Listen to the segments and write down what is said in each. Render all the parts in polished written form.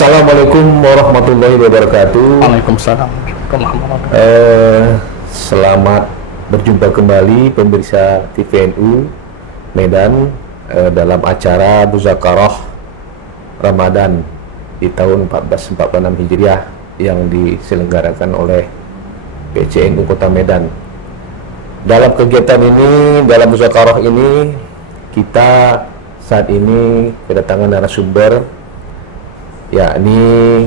Assalamualaikum warahmatullahi wabarakatuh. Waalaikumsalam warahmatullahi wabarakatuh. Selamat berjumpa kembali pemirsa TVNU Medan dalam acara Muzakarah Ramadan di tahun 1446 Hijriah yang diselenggarakan oleh PCNU Kota Medan. Dalam kegiatan ini, dalam Muzakarah ini, kita saat ini kedatangan narasumber, yakni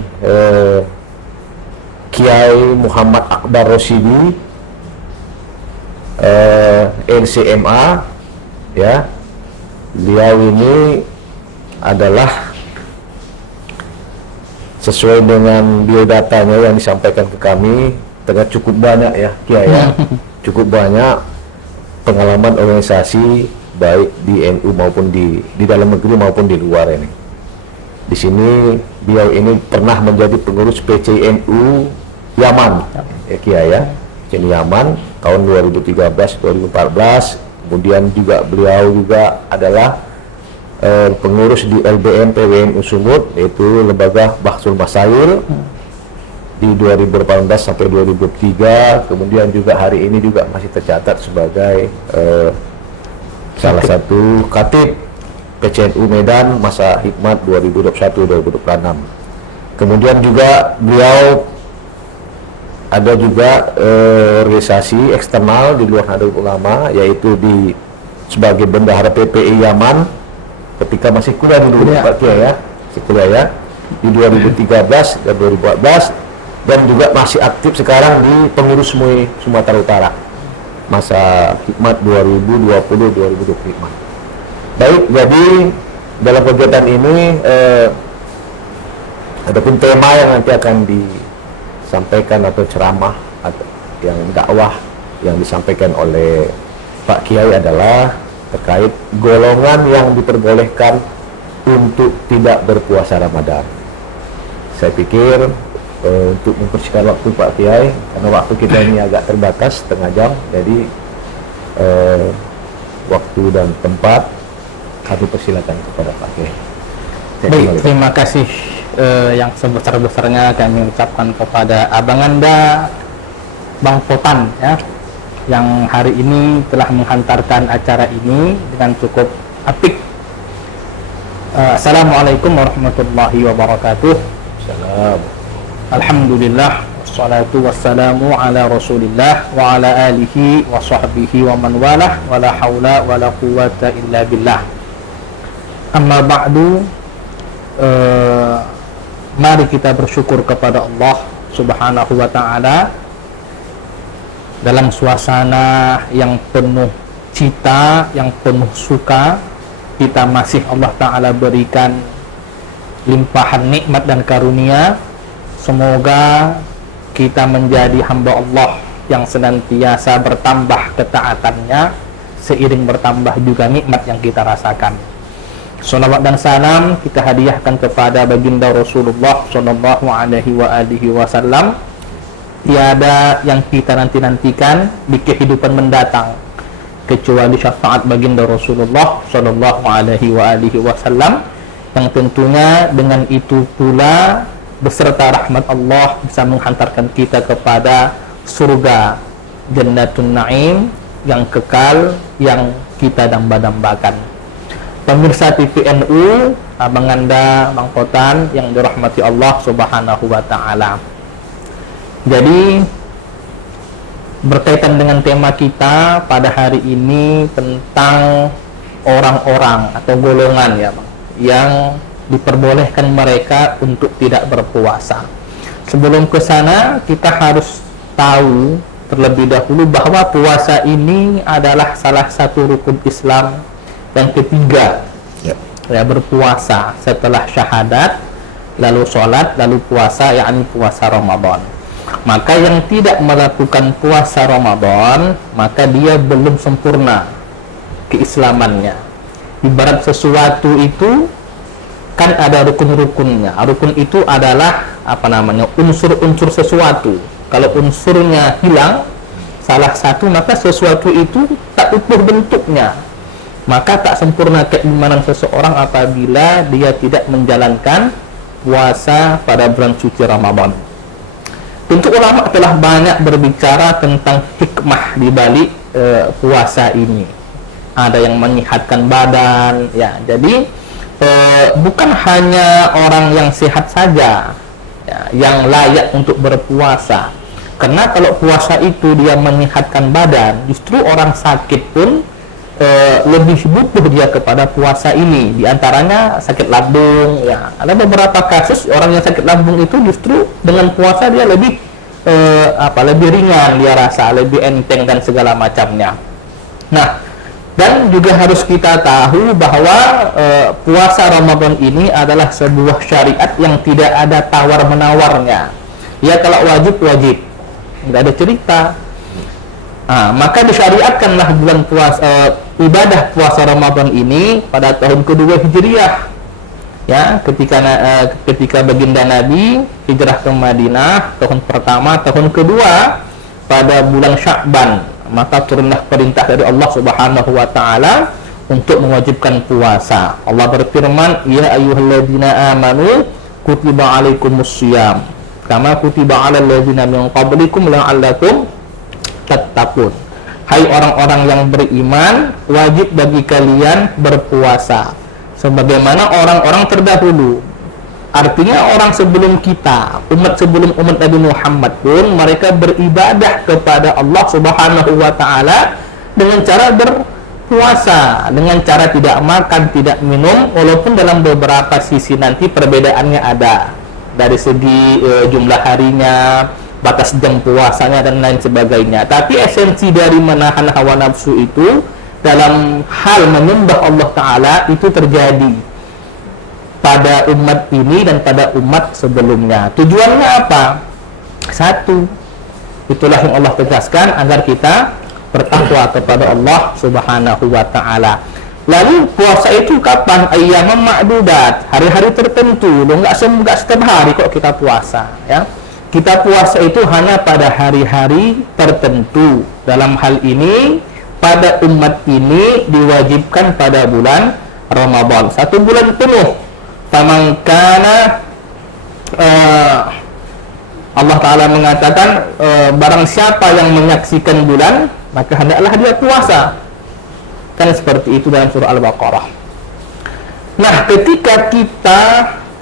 Kiai Muhammad Akbar Rosyidi, NCMA, ya. Beliau ini adalah sesuai dengan biodatanya yang disampaikan ke kami, ternyata cukup banyak ya Kiai ya, cukup banyak pengalaman organisasi baik di NU maupun di dalam negeri maupun di luar ini. Di sini beliau ini pernah menjadi pengurus PCNU Yaman, ya Kiai ya, PCNU Yaman tahun 2013-2014. Kemudian juga beliau juga adalah pengurus di LBM PWNU Sumut, yaitu Lembaga Bahsul Masail di 2018 sampai 2023. Kemudian juga hari ini juga masih tercatat sebagai salah satu khatib PCNU Medan masa hikmat 2021-2026. Kemudian juga beliau ada juga organisasi eksternal di luar Nahdlatul Ulama, yaitu sebagai bendahara PPI Yaman ketika masih kuliah dulu Pak Kiai ya, masih kuliah ya, di 2013 dan 2014, dan juga masih aktif sekarang di pengurus MUI Sumatera Utara masa hikmat 2020-2025. Baik, jadi dalam kegiatan ini adapun tema yang nanti akan disampaikan atau ceramah atau yang dakwah yang disampaikan oleh Pak Kiai adalah terkait golongan yang diperbolehkan untuk tidak berpuasa Ramadan. Saya pikir untuk mempersingkat waktu Pak Kiai, karena waktu kita ini agak terbatas setengah jam, jadi waktu dan tempat kami persilakan kepada Pak Kiai. Baik, terima kasih yang sebesar-besarnya kami ucapkan kepada Abang Anda, Bang Potan ya, yang hari ini telah menghantarkan acara ini dengan cukup apik. Assalamualaikum warahmatullahi wabarakatuh. Salam. Alhamdulillah, wassalatu wassalamu ala rasulillah wa ala alihi wa sahbihi wa man walah, wa la hawla wa la quwwata illa billah. Amma ba'du, mari kita bersyukur kepada Allah Subhanahu wa ta'ala dalam suasana yang penuh cita, yang penuh suka. Kita masih Allah ta'ala berikan limpahan nikmat dan karunia. Semoga kita menjadi hamba Allah yang senantiasa bertambah ketaatannya seiring bertambah juga nikmat yang kita rasakan. Salawat dan salam kita hadiahkan kepada baginda Rasulullah sallallahu alaihi wasallam. Tiada yang kita nantikan di kehidupan mendatang kecuali syafaat baginda Rasulullah sallallahu alaihi wasallam, yang tentunya dengan itu pula beserta rahmat Allah bisa menghantarkan kita kepada surga Jannatun Naim yang kekal, yang kita damba-dambakan. Pemirsa TVNU, Abang Anda, Bang Potan yang dirahmati Allah Subhanahu wa ta'ala. Jadi berkaitan dengan tema kita pada hari ini tentang orang-orang atau golongan ya Bang, yang diperbolehkan mereka untuk tidak berpuasa. Sebelum ke sana, kita harus tahu terlebih dahulu bahwa puasa ini adalah salah satu rukun Islam yang ketiga, ya, berpuasa setelah syahadat, lalu sholat, lalu puasa, yakni puasa Ramadan. Maka yang tidak melakukan puasa Ramadan, maka dia belum sempurna keislamannya. Ibarat sesuatu itu kan ada rukun-rukunnya. Rukun itu adalah unsur-unsur sesuatu. Kalau unsurnya hilang salah satu, maka sesuatu itu tak utuh bentuknya. Maka tak sempurna keimanan seseorang apabila dia tidak menjalankan puasa pada bulan suci Ramadan. Tentu ulama telah banyak berbicara tentang hikmah di balik puasa ini. Ada yang menyehatkan badan, ya. Jadi bukan hanya orang yang sehat saja ya, yang layak untuk berpuasa. Karena kalau puasa itu dia menyehatkan badan, justru orang sakit pun lebih butuh dia kepada puasa ini. Di antaranya sakit lambung, ya. Ada beberapa kasus orang yang sakit lambung itu justru dengan puasa dia lebih lebih ringan, dia rasa lebih enteng dan segala macamnya. Nah, dan juga harus kita tahu bahwa puasa Ramadan ini adalah sebuah syariat yang tidak ada tawar menawarnya. Ya, kalau wajib wajib, nggak ada cerita. Maka disyariatkanlah bulan puasa, ibadah puasa Ramadan ini pada tahun kedua Hijriah, ya, ketika baginda Nabi hijrah ke Madinah tahun pertama, tahun kedua pada bulan Sya'ban, maka turunlah perintah dari Allah Subhanahu wa taala untuk mewajibkan puasa. Allah berfirman, ya ayyuhalladzina amanu kutiba alaikumussyiyam kama kutiba alal ladzina min qablikum la'allakum tattaqun. Hai orang-orang yang beriman, wajib bagi kalian berpuasa sebagaimana orang-orang terdahulu. Artinya orang sebelum kita, sebelum umat Nabi Muhammad pun mereka beribadah kepada Allah Subhanahu wa taala dengan cara berpuasa, dengan cara tidak makan, tidak minum, walaupun dalam beberapa sisi nanti perbedaannya ada dari segi jumlah harinya, batas jam puasanya dan lain sebagainya. Tapi esensi dari menahan hawa nafsu itu dalam hal menyembah Allah Ta'ala itu terjadi pada umat ini dan pada umat sebelumnya. Tujuannya apa? Satu, itulah yang Allah tegaskan agar kita bertakwa kepada Allah Subhanahu wa Ta'ala. Lalu puasa itu kapan? Ayyamam ma'dudat, hari-hari tertentu. Loh, nggak setiap hari kok kita puasa, ya. Kita puasa itu hanya pada hari-hari tertentu. Dalam hal ini pada umat ini diwajibkan pada bulan Ramadan, 1 bulan penuh. Famangkana Allah Ta'ala mengatakan barang siapa yang menyaksikan bulan maka hendaklah dia puasa. Kan seperti itu dalam surah Al-Baqarah. Nah, ketika kita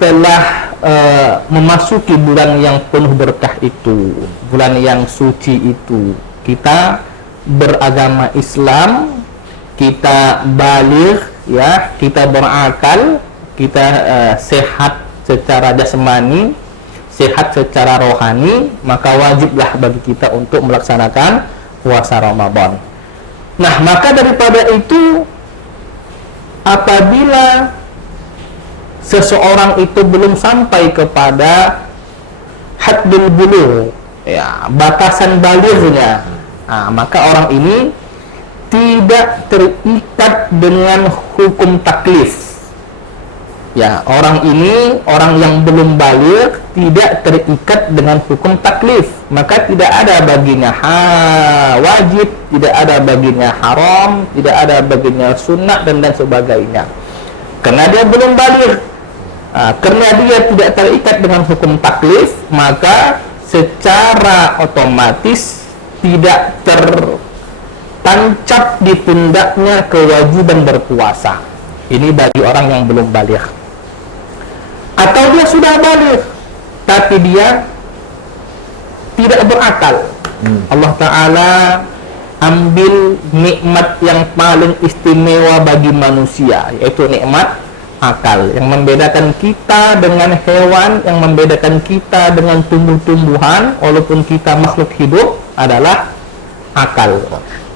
telah memasuki bulan yang penuh berkah itu, bulan yang suci itu, kita beragama Islam, kita baligh, ya, kita berakal, kita sehat secara jasmani, sehat secara rohani, maka wajiblah bagi kita untuk melaksanakan puasa Ramadan. Nah, maka daripada itu, apabila seseorang itu belum sampai kepada haddul bulugh, ya, batasan balighnya, maka orang ini tidak terikat dengan hukum taklif. Ya, orang ini, orang yang belum baligh tidak terikat dengan hukum taklif, maka tidak ada baginya wajib, tidak ada baginya haram, tidak ada baginya sunnah dan sebagainya. Karena dia belum baligh, karena dia tidak terikat dengan hukum taklif, maka secara otomatis tidak tertancap di pundaknya kewajiban berpuasa. Ini bagi orang yang belum baligh. Atau dia sudah baligh tapi dia tidak berakal. Allah Ta'ala ambil nikmat yang paling istimewa bagi manusia, yaitu nikmat akal, yang membedakan kita dengan hewan, yang membedakan kita dengan tumbuh-tumbuhan, walaupun kita makhluk hidup, adalah akal.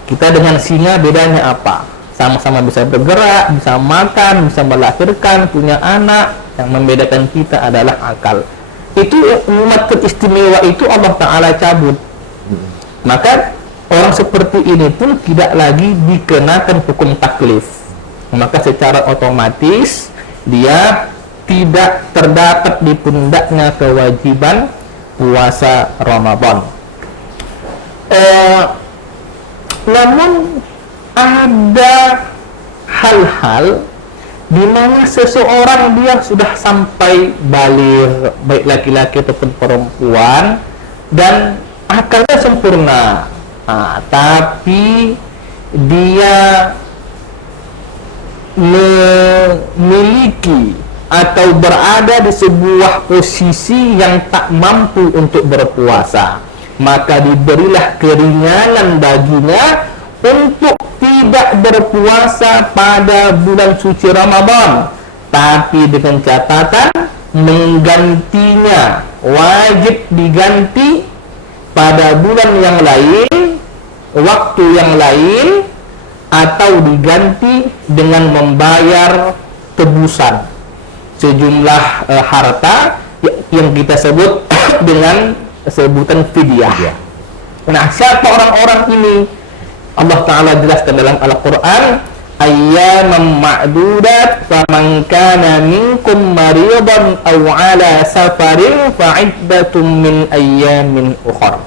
Kita dengan singa bedanya apa? Sama-sama bisa bergerak, bisa makan, bisa melahirkan, punya anak. Yang membedakan kita adalah akal. Itu nikmat istimewa itu Allah Ta'ala cabut. Maka orang seperti ini pun tidak lagi dikenakan hukum taklif. Maka secara otomatis dia tidak terdapat di pundaknya kewajiban puasa Ramadan. Namun ada hal-hal di mana seseorang dia sudah sampai baligh, baik laki-laki ataupun perempuan, dan akalnya sempurna, tapi dia memiliki atau berada di sebuah posisi yang tak mampu untuk berpuasa, maka diberilah keringanan baginya untuk tidak berpuasa pada bulan suci Ramadan, tapi dengan catatan menggantinya wajib diganti pada bulan yang lain, waktu yang lain, atau diganti dengan membayar tebusan sejumlah harta yang kita sebut dengan sebutan fidyah. Nah, siapa orang-orang ini? Allah Ta'ala jelaskan dalam Al-Quran, ayyaman ma'dudat faman kana minkum maridan aw ala safarin fa'iddatun min ayyamin ukhra.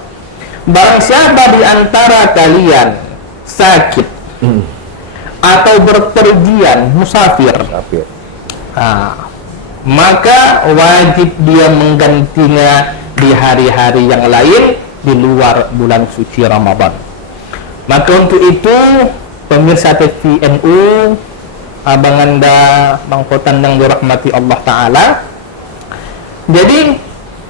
Barang siapa di antara kalian sakit atau berpergian, musafir, maka wajib dia menggantinya di hari-hari yang lain di luar bulan suci Ramadan. Maka untuk itu, pemirsa TVNU, abang anda, Bang Khotan yang dirahmati Allah Ta'ala, jadi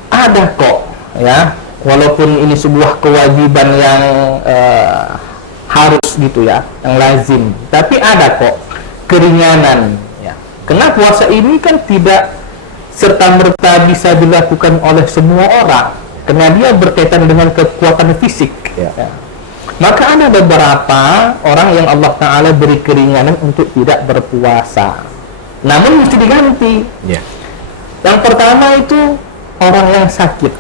ada kok, ya, walaupun ini sebuah kewajiban yang harus gitu ya, yang lazim, tapi ada kok keringanan, ya. Karena puasa ini kan tidak serta-merta bisa dilakukan oleh semua orang, karena dia berkaitan dengan kekuatan fisik, ya. Maka ada beberapa orang yang Allah Ta'ala beri keringanan untuk tidak berpuasa, namun mesti diganti. Yang pertama itu orang yang sakit.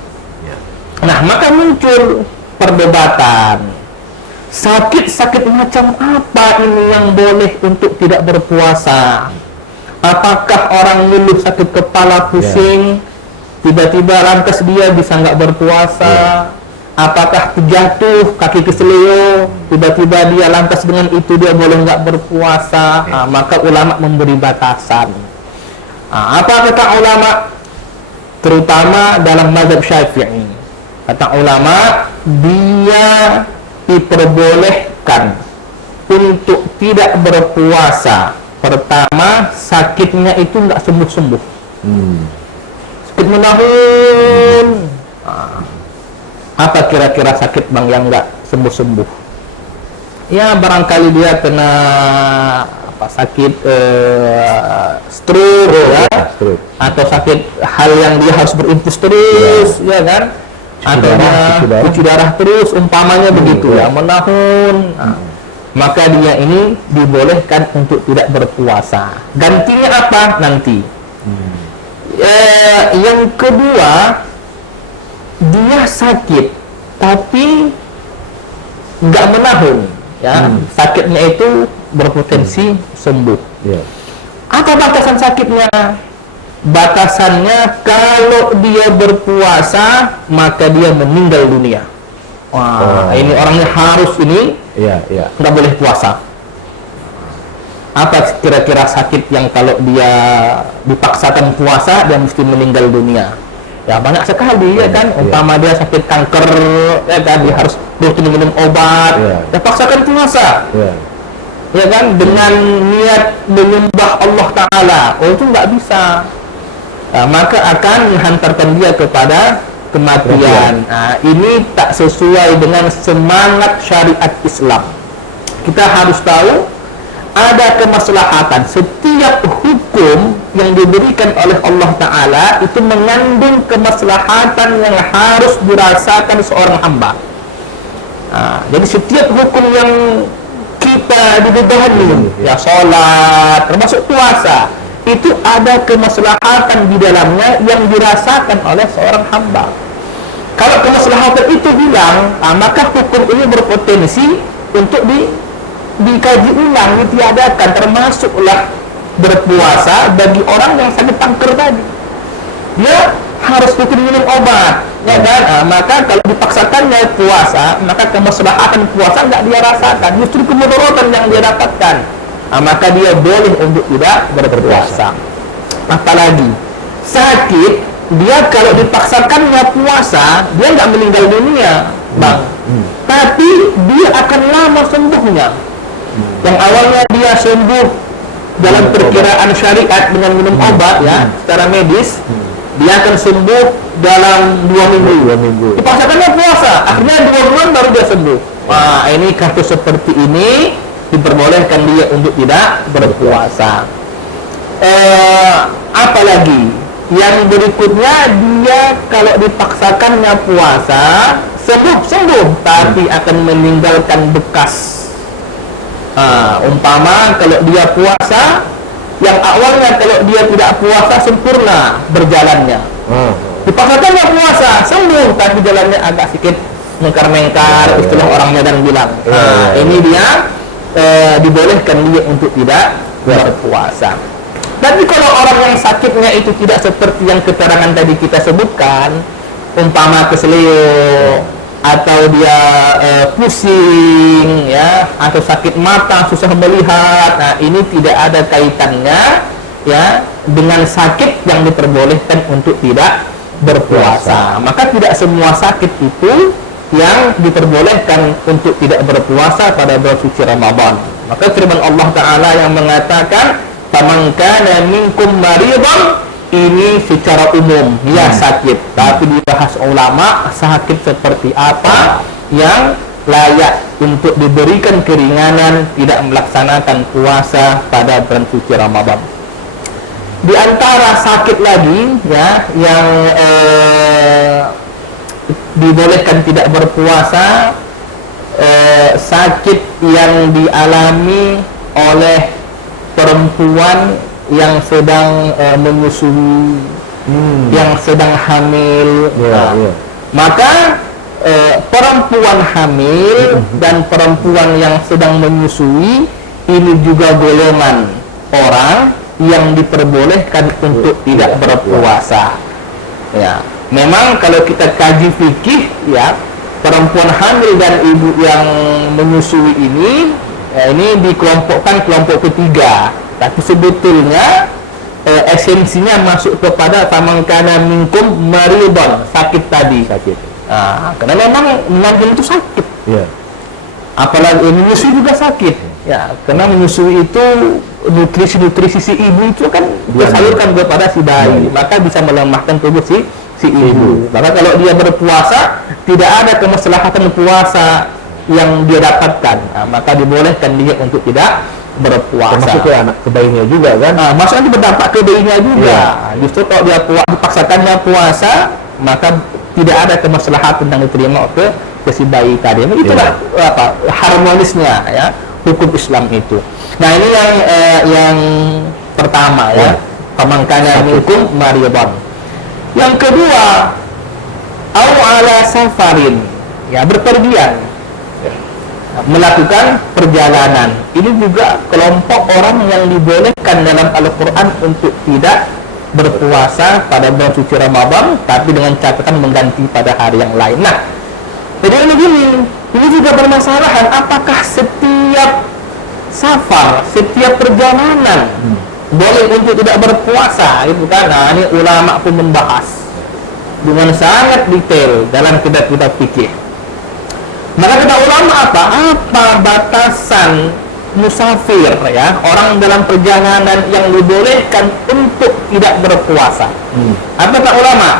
Nah, maka muncul perdebatan, sakit macam apa ini yang boleh untuk tidak berpuasa? Apakah orang ngeluh sakit kepala, pusing, tiba-tiba lantas dia bisa nggak berpuasa? Apakah terjatuh kaki keseleo, tiba-tiba dia lantas dengan itu dia boleh nggak berpuasa? Maka ulama memberi batasan. Apa kata ulama? Terutama dalam mazhab Syafi'i, kata ulama, dia diperbolehkan untuk tidak berpuasa. Pertama, sakitnya itu nggak sembuh-sembuh, sakit menahun. Apa kira-kira sakit bang yang nggak sembuh-sembuh? Ya, barangkali dia kena sakit stroke, stroke, atau sakit hal yang dia harus berinfus terus, ya kan? Atau cuci darah terus, umpamanya begitu, ya, menahun. Maka dia ini dibolehkan untuk tidak berpuasa. Gantinya apa nanti? Yang kedua, dia sakit tapi nggak menahun, ya. Sakitnya itu berpotensi sembuh. Apa batasan sakitnya? Batasannya kalau dia berpuasa maka dia meninggal dunia. Ini orangnya harus ini nggak boleh puasa. Apa kira-kira sakit yang kalau dia dipaksakan puasa dia mesti meninggal dunia? Ya, banyak sekali, ya kan. Umpama dia sakit kanker, ya kan, dia harus rutin minum obat, dia paksakan puasa, ya kan, dengan niat menyembah Allah Ta'ala. Itu nggak bisa. Maka akan menghantarkan dia kepada kematian. Ini tak sesuai dengan semangat syariat Islam. Kita harus tahu ada kemaslahatan. Setiap hukum yang diberikan oleh Allah Ta'ala itu mengandung kemaslahatan yang harus dirasakan seorang hamba. Jadi setiap hukum yang kita dibebani, ya, sholat, termasuk puasa, itu ada kemaslahatan di dalamnya yang dirasakan oleh seorang hamba. Kalau kemaslahatan itu hilang, maka hukum ini berpotensi untuk dikaji ulang, ditiadakan, termasuklah berpuasa bagi orang yang sakit kanker tadi. Dia harus rutin minum obat, ya kan? Maka kalau dipaksakannya puasa, maka kemaslahatan puasa nggak dia rasakan, justru kemudaratan yang dia dapatkan. maka dia boleh untuk tidak berpuasa. Apalagi sakit, dia kalau dipaksakannya puasa, dia nggak meninggal dunia, Bang. Tapi dia akan lama sembuhnya. Yang awalnya dia sembuh dalam perkiraan syariat dengan minum obat, ya, secara medis, dia akan sembuh dalam 2 minggu. Dipaksakannya puasa, akhirnya 2 bulan baru dia sembuh. Wah, ini kasus seperti ini diperbolehkan dia untuk tidak berpuasa. Apalagi yang berikutnya, dia kalau dipaksakannya puasa sembuh, tapi akan meninggalkan bekas. Umpama kalau dia puasa, yang awalnya kalau dia tidak puasa sempurna berjalannya, dipaksakannya puasa sembuh, tapi jalannya agak sedikit mengkar-mengkar, istilah orang Medan bilang. Ini dia dibolehkan dia untuk tidak berpuasa. Tapi kalau orang yang sakitnya itu tidak seperti yang keterangan tadi kita sebutkan, umpama keselio, atau dia pusing, ya, atau sakit mata, susah melihat, nah ini tidak ada kaitannya, ya, dengan sakit yang diperbolehkan untuk tidak berpuasa. Maka tidak semua sakit itu yang diperbolehkan untuk tidak berpuasa pada bulan suci Ramadan. Maka firman Allah Ta'ala yang mengatakan, "Faman kana minkum maridan", ini secara umum, ya sakit. Tapi dibahas ulama, sakit seperti apa yang layak untuk diberikan keringanan tidak melaksanakan puasa pada bulan suci Ramadan. Di antara sakit lagi, ya, yang dibolehkan tidak berpuasa, sakit yang dialami oleh perempuan yang sedang menyusui, yang sedang hamil. Maka perempuan hamil dan perempuan yang sedang menyusui ini juga golongan orang yang diperbolehkan untuk tidak berpuasa. Ya, memang kalau kita kaji fikih, ya, perempuan hamil dan ibu yang menyusui ini, ya, ini dikelompokkan kelompok ketiga. Tapi sebetulnya esensinya masuk kepada faman kana minkum maridan, sakit tadi. Karena memang itu sakit. Apalagi menyusui juga sakit. Ya, karena menyusui itu nutrisi si ibu itu kan disalurkan kepada si bayi, maka bisa melemahkan tubuh si ibu. Maka kalau dia berpuasa, tidak ada kemaslahatan puasa yang dia dapatkan, maka dibolehkan dia untuk tidak berpuasa. Termasuk ke anak, ke bayinya juga kan? Maksudnya itu berdampak ke bayinya juga. Justru kalau dia dipaksakannya puasa, maka tidak ada kemaslahatan yang diterima ke si bayi tadi. Itulah harmonisnya, ya, hukum Islam itu. Nah, ini yang pertama, ya, faman kana minkum maridan. Yang kedua, au ala safarin, ya, berpergian, melakukan perjalanan. Ini juga kelompok orang yang dibolehkan dalam Al-Quran untuk tidak berpuasa pada bulan suci Ramadan, tapi dengan catatan mengganti pada hari yang lain. Nah, jadi ini juga bermasalahan, apakah setiap safar, setiap perjalanan boleh untuk tidak berpuasa, itu kan? Nah, ini ulama pun membahas dengan sangat detail dalam kitab-kitab fikih. Maka kata ulama apa batasan musafir, ya, orang dalam perjalanan yang dibolehkan untuk tidak berpuasa? Apa kata ulama?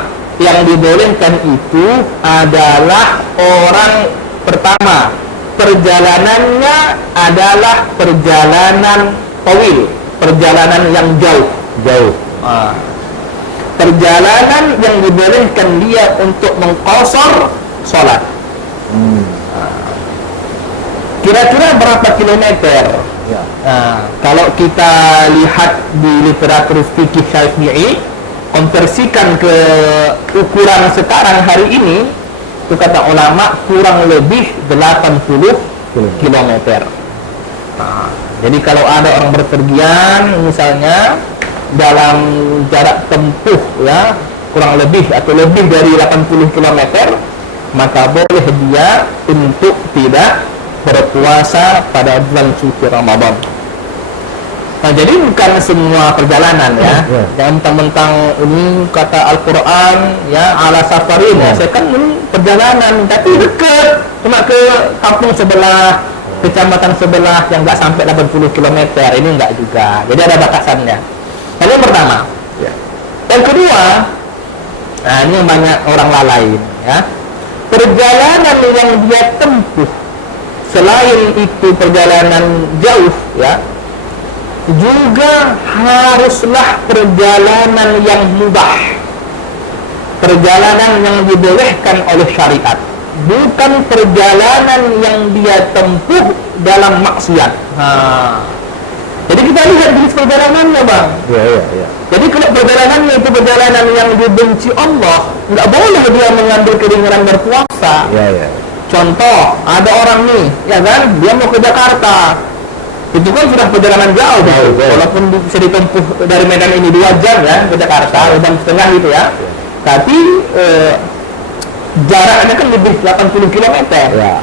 Yang dibolehkan itu adalah orang pertama, perjalanannya adalah perjalanan tawil, perjalanan yang jauh. Perjalanan yang dibolehkan dia untuk mengqasar sholat. Kira-kira berapa kilometer? Kalau kita lihat di literatur fikih Syafi'i, konversikan ke ukuran sekarang hari ini, itu kata ulama kurang lebih 80 kilometer. Jadi kalau ada orang berpergian misalnya dalam jarak tempuh, ya, kurang lebih atau lebih dari 80 kilometer, maka boleh dia untuk tidak berpuasa pada bulan suci Ramadan. Nah, jadi bukan semua perjalanan ya. Ya. Jangan mentang-mentang ini kata Al-Quran ya ala safarin ya. Saya kan ini perjalanan tapi dekat, cuma ke kampung sebelah, kecamatan sebelah yang nggak sampai 80 km. Ini nggak juga. Jadi ada batasannya. Ini yang pertama. Ya. Yang kedua, nah ini yang banyak orang lalai ya. Perjalanan yang dia tempuh selain itu perjalanan jauh ya, juga haruslah perjalanan yang mubah, perjalanan yang dibolehkan oleh syariat, bukan perjalanan yang dia tempuh dalam maksiat. Jadi kita lihat jenis perjalanannya, Bang. Ya. Jadi kalau perjalanannya itu perjalanan yang dibenci Allah, nggak boleh dia mengambil keringanan berpuasa. Ya. Contoh, ada orang nih, ya kan, dia mau ke Jakarta. Itu kan sudah perjalanan jauh, walaupun bisa ditempuh dari Medan ini 2 jam ya ke Jakarta, 2 jam setengah gitu ya. Tapi jaraknya kan lebih 80 km. Ya.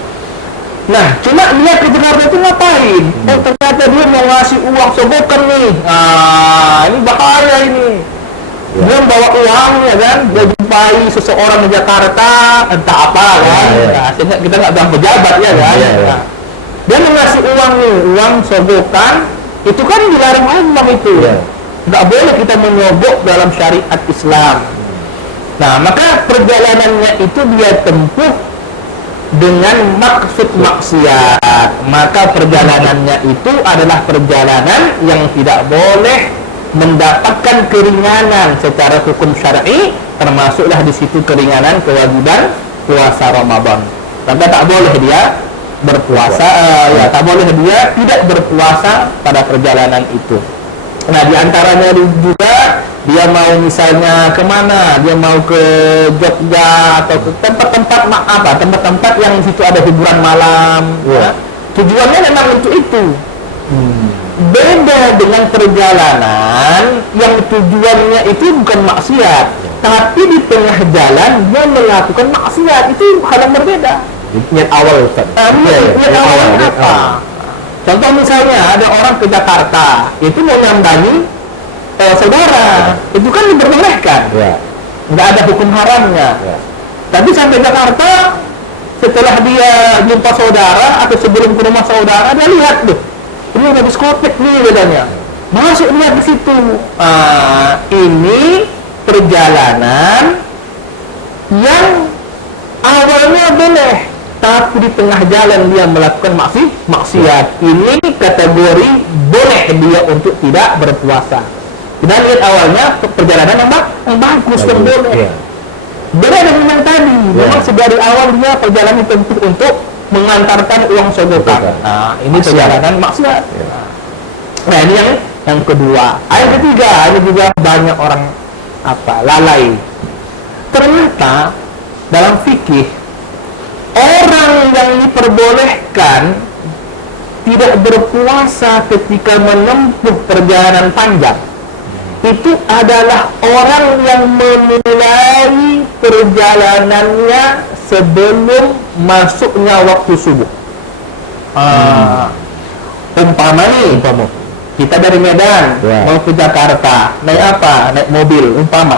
Nah, cuma dia ke Jakarta itu ngapain? Oh, ternyata dia mau ngasih uang sogokan nih. Ini bahaya ini. Ya. Dia bawa uang ya kan, dia jumpai seseorang di Jakarta, entah apa kan. Nah, sehingga kita nggak bilang pejabat ya kan. Ya. Nah, dia mengasih uang nih, uang sogokan, itu kan dilarang Allah itu. Ya. Nggak boleh kita menyogok dalam syariat Islam. Nah, maka perjalanannya itu dia tempuh dengan maksud maksiat. Maka perjalanannya itu adalah perjalanan yang tidak boleh mendapatkan keringanan secara hukum syar'i, termasuklah di situ keringanan kewajiban puasa Ramadan. Maka tak boleh dia berpuasa, tak boleh dia tidak berpuasa pada perjalanan itu. Nah, diantaranya juga dia mau misalnya kemana? Dia mau ke Jogja atau ke tempat-tempat tempat-tempat yang di situ ada hiburan malam. Ya. Tujuannya memang untuk itu. Beda dengan perjalanan yang tujuannya itu bukan maksiat, tapi di tengah jalan dia melakukan maksiat. Itu hal yang berbeda. Niat awal, Ustaz. Niat awalnya apa? Contoh misalnya ada orang ke Jakarta, itu mau nyambangi saudara, itu kan diperbolehkan, nggak ada hukum haramnya. Tapi sampai Jakarta, setelah dia jumpa saudara atau sebelum ke rumah saudara, dia lihat tuh, ini ada diskotek nih bedanya, masuk lihat di situ. Ini perjalanan yang awalnya boleh, tapi di tengah jalan dia melakukan maksiat. Ini kategori boleh dia untuk tidak berpuasa. Kita lihat awalnya perjalanan yang bagus, yang boleh. Beda dengan yang tadi. Memang dari awal dia perjalanan tempuh untuk mengantarkan uang sogokan. Nah, ini perjalanan maksiat. Nah, ini yang kedua. Yang ketiga, ini juga banyak orang lalai. Ternyata dalam fikih, orang yang diperbolehkan tidak berpuasa ketika menempuh perjalanan panjang itu adalah orang yang memulai perjalanannya sebelum masuknya waktu subuh. Umpama kita dari Medan mau ke Jakarta, naik apa? Naik mobil, umpama.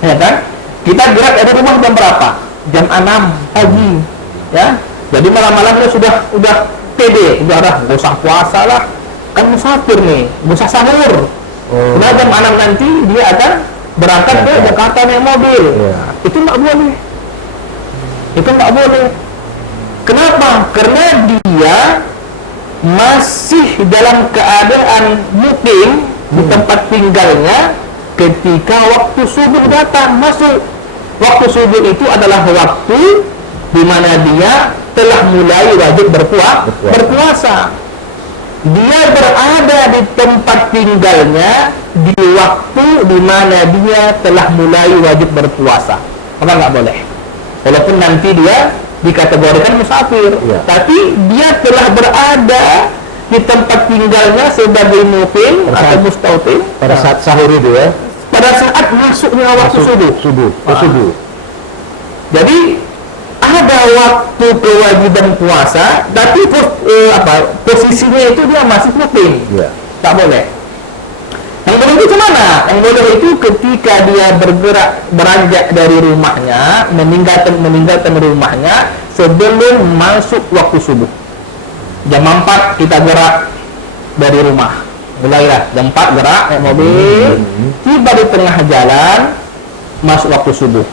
Ya kan? Kita gerak dari rumah jam berapa? Jam 6 pagi, ya. Jadi malam-malam dia udah pede, nggak usah puasa lah, kan musafir nih, nggak usah sahur. Nah, jam 6 nanti dia akan berangkat ke Jakarta naik mobil. Itu nggak boleh. Itu nggak boleh. Kenapa? Karena dia masih dalam keadaan mukim di tempat tinggalnya ketika waktu subuh datang masuk. Waktu subuh itu adalah waktu di mana dia telah mulai wajib berpuasa. Dia berada di tempat tinggalnya di waktu di mana dia telah mulai wajib berpuasa. Maka nggak boleh. Walaupun nanti dia dikategorikan musafir, tapi dia telah berada di tempat tinggalnya sebagai mukim atau mustautin pada saat sahur itu ya. Pada saat masuknya waktu subuh. Jadi ada waktu kewajiban puasa, tapi posisinya itu dia masih mukim. tak boleh. Yang boleh itu mana? Yang boleh itu ketika dia beranjak dari rumahnya, meninggalkan rumahnya sebelum masuk waktu subuh. Jam 4 kita gerak dari rumah, mulailah jam 4 gerak naik mobil, tiba di tengah jalan masuk waktu subuh.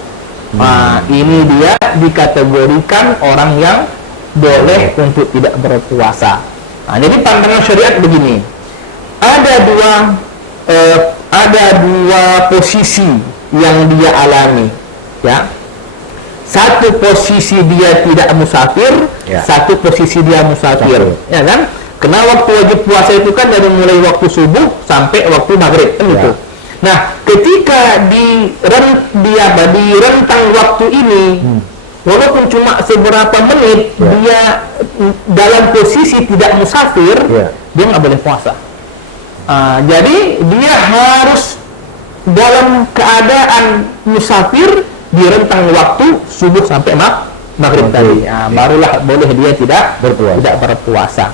Nah, ini dia dikategorikan orang yang boleh untuk tidak berpuasa. Nah, jadi pandangan syariat begini, ada dua posisi yang dia alami, ya. Satu posisi dia tidak musafir, Ya. satu posisi dia musafir, ya kan? Karena waktu wajib puasa itu kan dari mulai waktu subuh sampai waktu maghrib, kan Ya. itu. Nah, ketika di rentang waktu ini, walaupun cuma seberapa menit, Ya. dia dalam posisi tidak musafir, Ya. dia nggak boleh puasa. Jadi dia harus dalam keadaan musafir di rentang waktu subuh sampai maghrib tadi. Barulah boleh dia tidak berpuasa.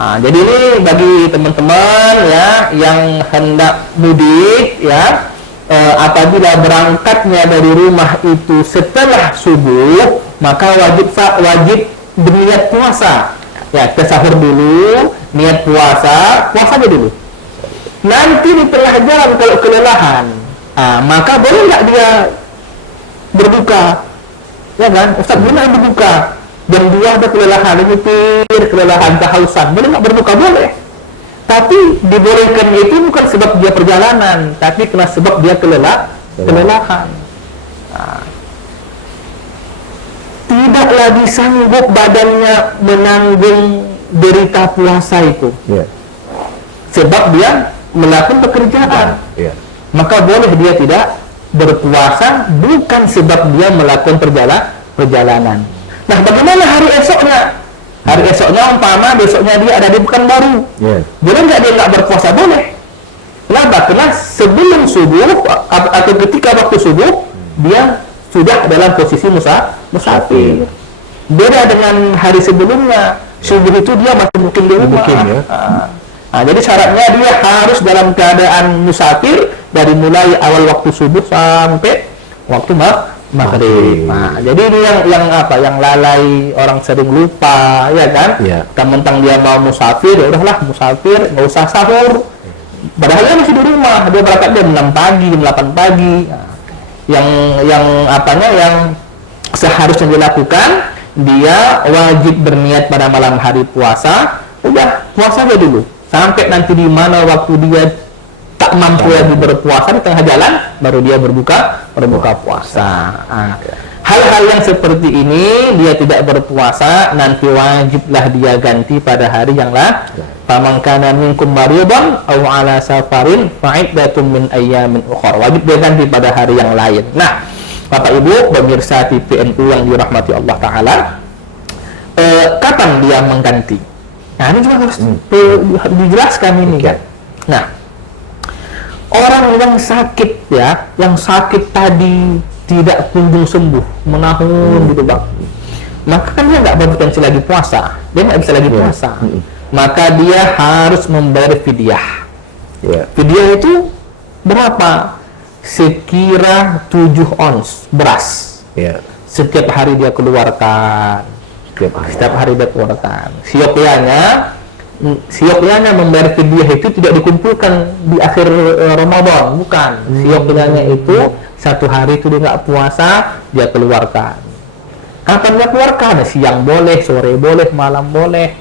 Jadi ini bagi teman-teman ya yang hendak mudik ya, apabila berangkatnya dari rumah itu setelah subuh, maka wajib berniat puasa. Ya, kita sahur dulu, niat puasa aja dulu. Nanti di tengah jalan kalau kelelahan, maka boleh nggak dia berbuka? Ya kan, Ustaz, boleh berbuka? Jam 2 ada kelelahan, kelelahan, kehausan, boleh nggak berbuka? Boleh. Tapi dibolehkan itu bukan sebab dia perjalanan, tapi karena sebab dia kelelahan. Tidak lagi sanggup badannya menanggung derita puasa itu. Ya. Sebab dia melakukan pekerjaan, Ya. maka boleh dia tidak berpuasa bukan sebab dia melakukan perjalanan. Nah, bagaimana hari esoknya? Hari esoknya umpama besoknya dia ada di Pekanbaru, boleh nggak dia nggak berpuasa? Boleh. Kenapa? Karena sebelum subuh atau ketika waktu subuh dia sudah dalam posisi musafir. Beda dengan hari sebelumnya, subuh itu dia masih mungkin di rumah. Jadi syaratnya dia harus dalam keadaan musafir dari mulai awal waktu subuh sampai waktu maghrib. Jadi ini yang lalai, orang sering lupa, ya kan? Mentang dia mau musafir, ya udahlah musafir, nggak usah sahur. Padahal dia masih di rumah, dia berangkat jam 6 pagi, jam 8 pagi. Yang seharusnya dilakukan, dia wajib berniat pada malam hari puasa. Udah puasa aja dulu sampai nanti di mana waktu dia tak mampu lagi berpuasa di tengah jalan, baru dia berbuka puasa. Hal-hal yang seperti ini dia tidak berpuasa, nanti wajiblah dia ganti pada hari yang lain. Faman kana minkum maridan aw ala safarin fa'iddatun min ayyamin ukhra. Wajib dia ganti pada hari yang lain. Nah, Bapak Ibu pemirsa TVNU yang dirahmati Allah Ta'ala, kapan dia mengganti? Nah, ini juga harus dijelaskan ini kan. Nah, orang yang sakit ya, yang sakit tadi tidak kunjung sembuh, menahun gitu Bang, maka kan dia nggak berpotensi lagi puasa, dia nggak bisa lagi puasa. Maka dia harus membayar fidyah. Fidyah itu berapa? Sekira 7 ons beras. Setiap hari dia keluarkan. Setiap hari dia keluarkan. Siokyanya membayar fidyah itu tidak dikumpulkan di akhir Ramadan, bukan. Siokyanya itu satu hari itu dia nggak puasa, dia keluarkan. Kapan dia keluarkan? Siang boleh, sore boleh, malam boleh.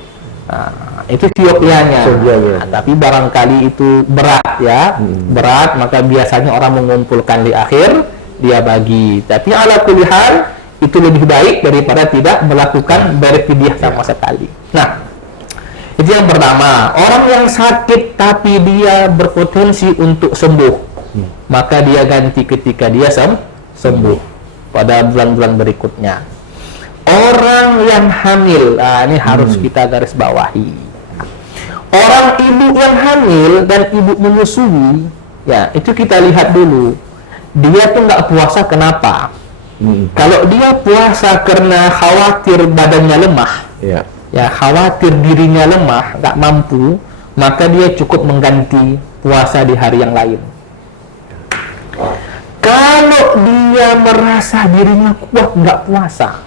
Itu siokyanya. Tapi barangkali itu berat ya, berat, maka biasanya orang mengumpulkan di akhir, dia bagi. Tapi ala kulli hal itu lebih baik daripada tidak melakukan bayar fidyah sama sekali. Nah, itu yang pertama. Orang yang sakit tapi dia berpotensi untuk sembuh, maka dia ganti ketika dia sembuh pada bulan-bulan berikutnya. Orang yang hamil, ini harus kita garis bawahi. Orang ibu yang hamil dan ibu menyusui, ya itu kita lihat dulu. Dia tuh nggak puasa kenapa? Kalau dia puasa karena khawatir badannya lemah, ya khawatir dirinya lemah, nggak mampu, maka dia cukup mengganti puasa di hari yang lain. Kalau dia merasa dirinya kuat nggak puasa,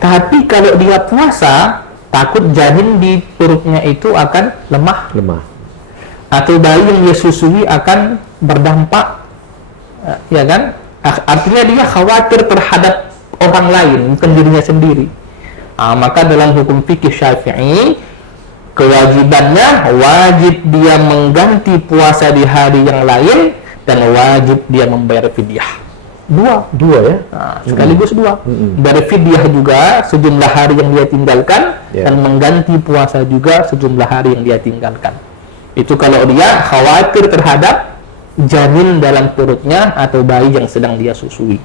tapi kalau dia puasa, takut janin di perutnya itu akan lemah, atau bayi yang dia susui akan berdampak, ya kan? Artinya dia khawatir terhadap orang lain, bukan dirinya sendiri. Maka dalam hukum fikih Syafi'i, kewajibannya wajib dia mengganti puasa di hari yang lain dan wajib dia membayar fidyah. Dua ya? Sekaligus dua. Bayar fidyah juga sejumlah hari yang dia tinggalkan, dan mengganti puasa juga sejumlah hari yang dia tinggalkan. Itu kalau dia khawatir terhadap janin dalam perutnya atau bayi yang sedang dia susui.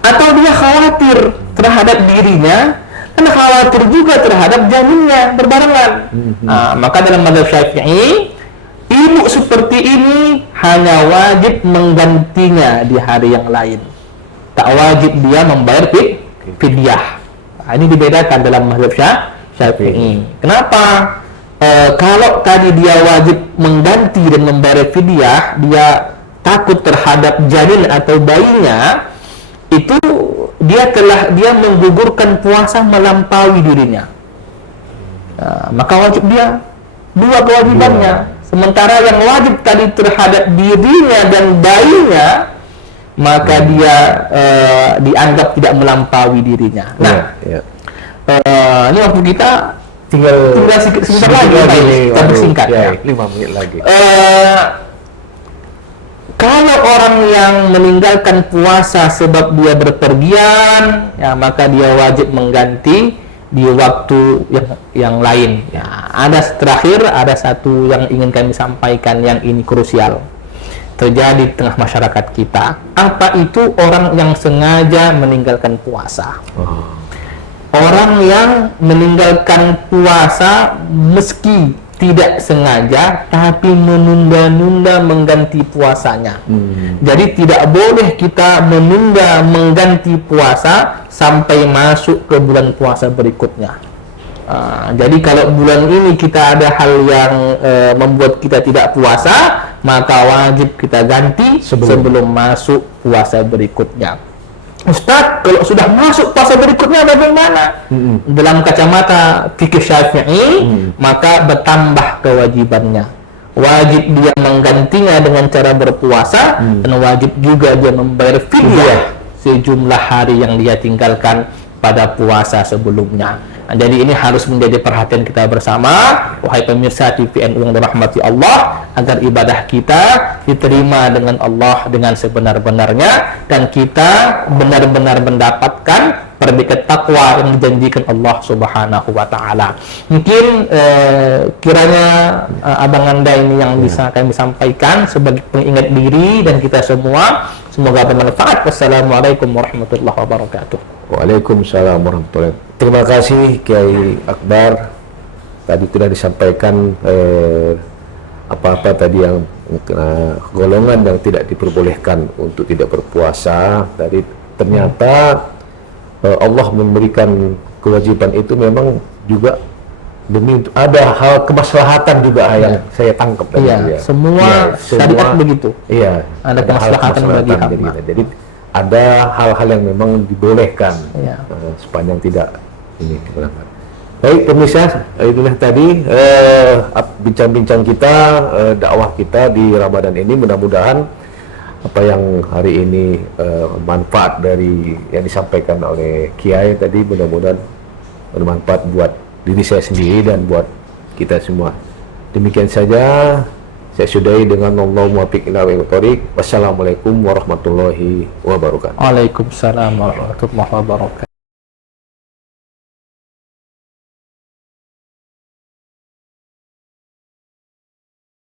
Atau dia khawatir terhadap dirinya dan khawatir juga terhadap janinnya berbarengan. Maka dalam mazhab Syafi'i, ibu seperti ini hanya wajib menggantinya di hari yang lain, tak wajib dia membayar fidyah. Ini dibedakan dalam mazhab Syafi'i. Kenapa? Kalau tadi dia wajib mengganti dan membayar fidyah, dia takut terhadap janin atau bayinya, itu dia menggugurkan puasa melampaui dirinya. Maka wajib dia dua kewajibannya. Sementara yang wajib tadi terhadap dirinya dan bayinya, maka dia dianggap tidak melampaui dirinya. Nah, ini waktu kita tinggal sebentar lagi, kita bersingkat ya. 5 menit lagi. Kalau orang yang meninggalkan puasa sebab dia berpergian, ya maka dia wajib mengganti di waktu yang lain. Ya, ada satu yang ingin kami sampaikan, yang ini krusial terjadi di tengah masyarakat kita. Apa itu orang yang sengaja meninggalkan puasa? Orang yang meninggalkan puasa meski tidak sengaja, tapi menunda-nunda mengganti puasanya. Jadi tidak boleh kita menunda mengganti puasa sampai masuk ke bulan puasa berikutnya. Jadi kalau bulan ini kita ada hal yang membuat kita tidak puasa, maka wajib kita ganti sebelum masuk puasa berikutnya. Ustaz, kalau sudah masuk puasa berikutnya bagaimana? Dalam kacamata fikih Syafi'i, maka bertambah kewajibannya. Wajib dia menggantinya dengan cara berpuasa, dan wajib juga dia membayar fidyah sejumlah hari yang dia tinggalkan pada puasa sebelumnya. Jadi ini harus menjadi perhatian kita bersama, wahai pemirsa TVNU yang dirahmati Allah, agar ibadah kita diterima dengan Allah dengan sebenar-benarnya, dan kita benar-benar mendapatkan predikat takwa yang dijanjikan Allah Subhanahu wa Ta'ala. Mungkin kiranya Abang Anda ini yang bisa kami sampaikan sebagai pengingat diri dan kita semua. Semoga bermanfaat. Wassalamualaikum warahmatullahi wabarakatuh. Waalaikumsalam warahmatullahi wabarakatuh. Terima kasih Kiai Akbar. Tadi sudah disampaikan apa-apa tadi yang golongan yang tidak diperbolehkan untuk tidak berpuasa. Tadi ternyata Allah memberikan kewajiban itu memang juga demi ada hal kemaslahatan juga yang saya tangkap tadi. Semua syariat begitu. Iya, ada kemaslahatan bagi hamba. Jadi ada hal-hal yang memang dibolehkan sepanjang tidak ini dilanggar. Baik pemirsa, itulah tadi bincang-bincang kita, dakwah kita di Ramadan ini. Mudah-mudahan apa yang hari ini manfaat dari yang disampaikan oleh Kiai tadi, mudah-mudahan bermanfaat buat diri saya sendiri dan buat kita semua. Demikian saja, saya sudahi dengan Allahumma muwaffiq ila aqwamit thoriq. Wassalamualaikum warahmatullahi wabarakatuh. Waalaikumsalam warahmatullahi wabarakatuh.